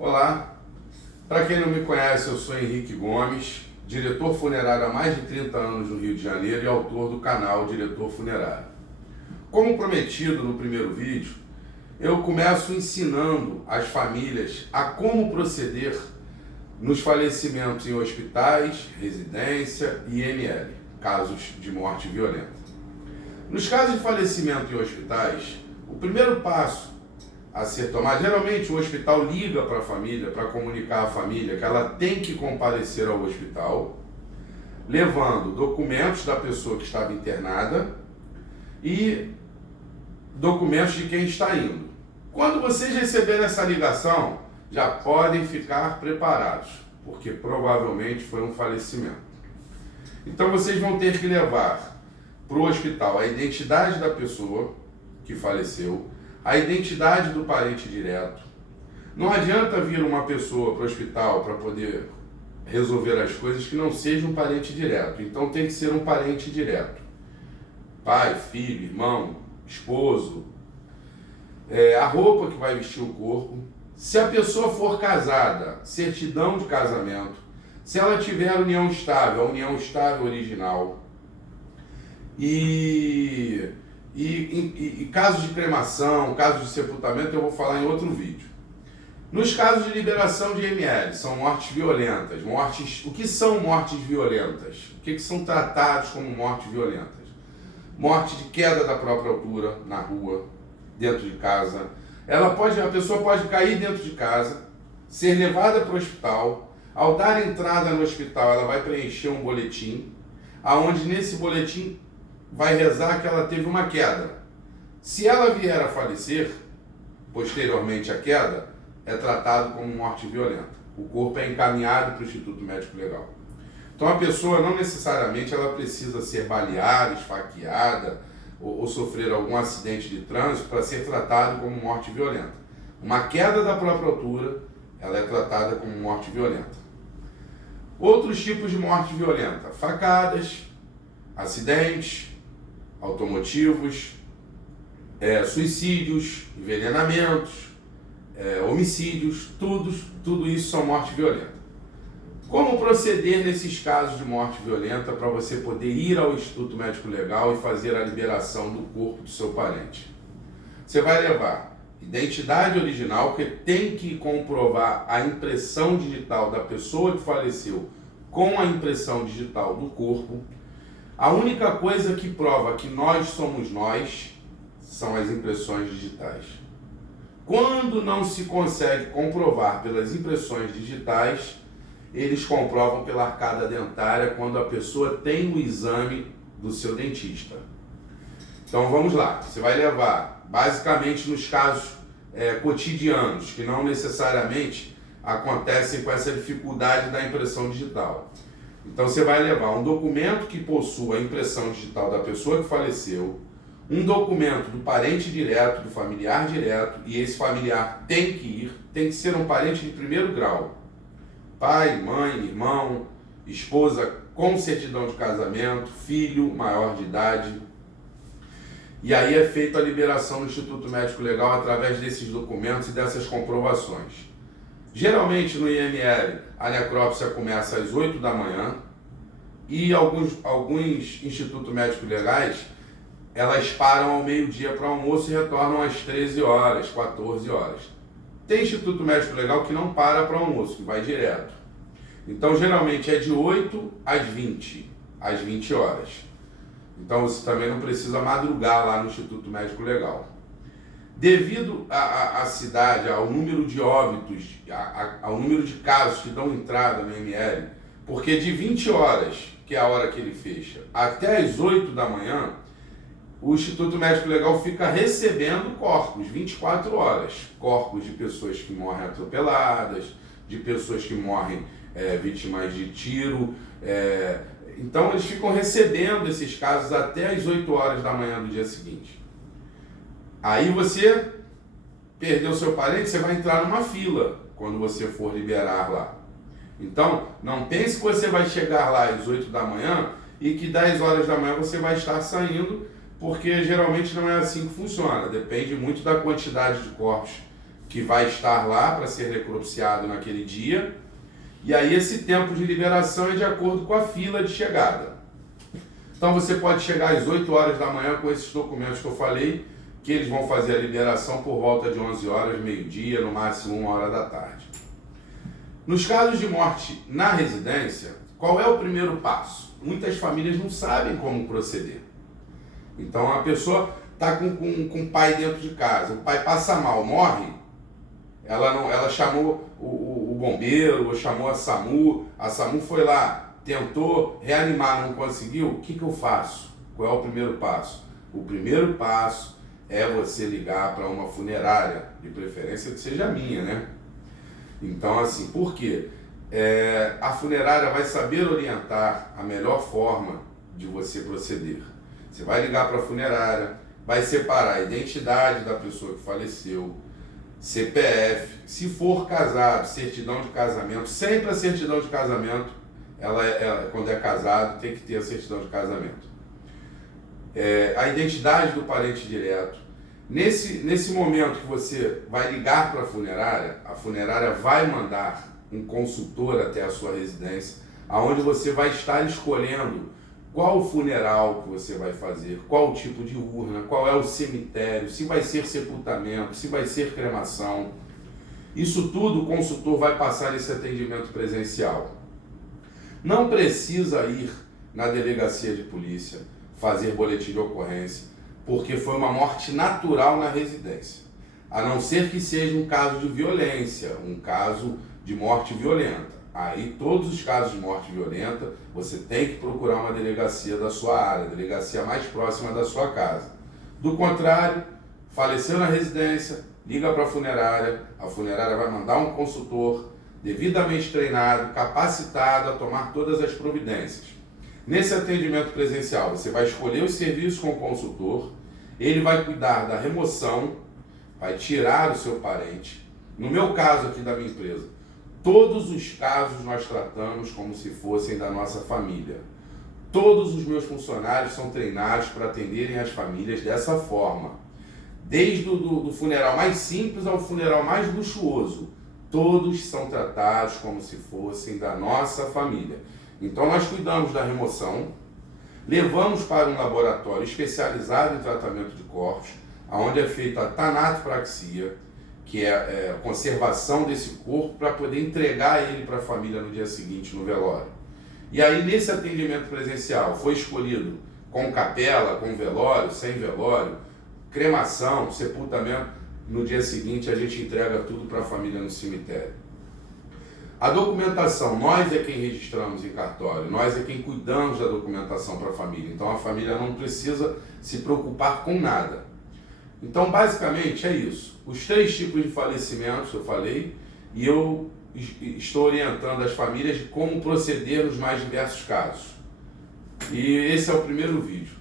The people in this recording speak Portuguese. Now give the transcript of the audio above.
Olá, para quem não me conhece, eu sou Henrique Gomes, diretor funerário há mais de 30 anos no Rio de Janeiro e autor do canal Diretor Funerário. Como prometido no primeiro vídeo, eu começo ensinando as famílias a como proceder nos falecimentos em hospitais, residência e IML, casos de morte violenta. Nos casos de falecimento em hospitais, o primeiro passo a ser tomado, geralmente o hospital liga para a família, para comunicar à família que ela tem que comparecer ao hospital, levando documentos da pessoa que estava internada e documentos de quem está indo. Quando vocês receberem essa ligação, já podem ficar preparados, porque provavelmente foi um falecimento. Então vocês vão ter que levar para o hospital a identidade da pessoa que faleceu, a identidade do parente direto. Não adianta vir uma pessoa para o hospital para poder resolver as coisas que não seja um parente direto. Então tem que ser um parente direto. Pai, filho, irmão, esposo, a roupa que vai vestir o corpo. Se a pessoa for casada, certidão de casamento. Se ela tiver união estável, a união estável original. E casos de cremação, casos de sepultamento, eu vou falar em outro vídeo. Nos casos de liberação de IML, são mortes violentas. O que são mortes violentas? O que são tratados como mortes violentas? Morte de queda da própria altura, na rua, dentro de casa. A pessoa pode cair dentro de casa, ser levada para o hospital. Ao dar entrada no hospital, ela vai preencher um boletim, aonde nesse boletim vai rezar que ela teve uma queda. Se ela vier a falecer, posteriormente à queda, é tratado como morte violenta. O corpo é encaminhado para o Instituto Médico Legal. Então a pessoa não necessariamente ela precisa ser baleada, esfaqueada ou sofrer algum acidente de trânsito para ser tratado como morte violenta. Uma queda da própria altura, ela é tratada como morte violenta. Outros tipos de morte violenta: facadas, acidentes automotivos, suicídios, envenenamentos, homicídios, tudo isso são morte violenta. Como proceder nesses casos de morte violenta para você poder ir ao Instituto Médico Legal e fazer a liberação do corpo do seu parente? Você vai levar identidade original, que tem que comprovar a impressão digital da pessoa que faleceu com a impressão digital do corpo. A única coisa que prova que nós somos nós são as impressões digitais. Quando não se consegue comprovar pelas impressões digitais, eles comprovam pela arcada dentária quando a pessoa tem o exame do seu dentista. Então vamos lá, você vai levar, basicamente nos casos cotidianos, que não necessariamente acontecem com essa dificuldade da impressão digital. Então você vai levar um documento que possua a impressão digital da pessoa que faleceu, um documento do parente direto, do familiar direto, e esse familiar tem que ser um parente de primeiro grau. Pai, mãe, irmão, esposa com certidão de casamento, filho maior de idade. E aí é feita a liberação do Instituto Médico Legal através desses documentos e dessas comprovações. Geralmente no IML a necrópsia começa às 8 da manhã e alguns institutos médicos legais elas param ao meio-dia para almoço e retornam às 13 horas, 14 horas. Tem Instituto Médico Legal que não para almoço, que vai direto. Então geralmente é de 8 às 20 horas. Então você também não precisa madrugar lá no Instituto Médico Legal. Devido à cidade, ao número de óbitos, ao número de casos que dão entrada no IML, porque de 20 horas, que é a hora que ele fecha, até as 8 da manhã, o Instituto Médico Legal fica recebendo corpos, 24 horas. Corpos de pessoas que morrem atropeladas, de pessoas que morrem vítimas de tiro. Então eles ficam recebendo esses casos até as 8 horas da manhã do dia seguinte. Aí você perdeu seu parente, você vai entrar numa fila quando você for liberar lá. Então, não pense que você vai chegar lá às 8 da manhã e que 10 horas da manhã você vai estar saindo, porque geralmente não é assim que funciona. Depende muito da quantidade de corpos que vai estar lá para ser necropsiado naquele dia. E aí esse tempo de liberação é de acordo com a fila de chegada. Então você pode chegar às 8 horas da manhã com esses documentos que eu falei, que eles vão fazer a liberação por volta de 11 horas, meio-dia, no máximo 1 hora da tarde. Nos casos de morte na residência, qual é o primeiro passo? Muitas famílias não sabem como proceder. Então a pessoa está com o pai dentro de casa, o pai passa mal, morre, ela chamou o bombeiro, ou chamou a SAMU foi lá, tentou reanimar, não conseguiu, o que eu faço? Qual é o primeiro passo? O primeiro passo é você ligar para uma funerária, de preferência que seja minha, né? Então assim, por quê? A funerária vai saber orientar a melhor forma de você proceder. Você vai ligar para a funerária, vai separar a identidade da pessoa que faleceu, CPF, se for casado, certidão de casamento, sempre a certidão de casamento, quando é casado, tem que ter a certidão de casamento. A identidade do parente direto. Nesse momento que você vai ligar para a funerária vai mandar um consultor até a sua residência, aonde você vai estar escolhendo qual o funeral que você vai fazer, qual o tipo de urna, qual é o cemitério, se vai ser sepultamento, se vai ser cremação. Isso tudo o consultor vai passar nesse atendimento presencial. Não precisa ir na delegacia de polícia fazer boletim de ocorrência, porque foi uma morte natural na residência. A não ser que seja um caso de violência, um caso de morte violenta. Aí, todos os casos de morte violenta, você tem que procurar uma delegacia da sua área, a delegacia mais próxima da sua casa. Do contrário, faleceu na residência, liga para a funerária vai mandar um consultor devidamente treinado, capacitado a tomar todas as providências. Nesse atendimento presencial, você vai escolher os serviços com o consultor, ele vai cuidar da remoção, vai tirar o seu parente. No meu caso aqui da minha empresa, todos os casos nós tratamos como se fossem da nossa família. Todos os meus funcionários são treinados para atenderem as famílias dessa forma. Desde do funeral mais simples ao funeral mais luxuoso. Todos são tratados como se fossem da nossa família. Então nós cuidamos da remoção, levamos para um laboratório especializado em tratamento de corpos, onde é feita a tanatopraxia, que é a conservação desse corpo para poder entregar ele para a família no dia seguinte, no velório. E aí, nesse atendimento presencial, foi escolhido com capela, com velório, sem velório, cremação, sepultamento. No dia seguinte, a gente entrega tudo para a família no cemitério. A documentação, nós é quem registramos em cartório, nós é quem cuidamos da documentação para a família. Então, a família não precisa se preocupar com nada. Então, basicamente, é isso. Os 3 tipos de falecimentos, eu falei, e eu estou orientando as famílias de como proceder nos mais diversos casos. E esse é o primeiro vídeo.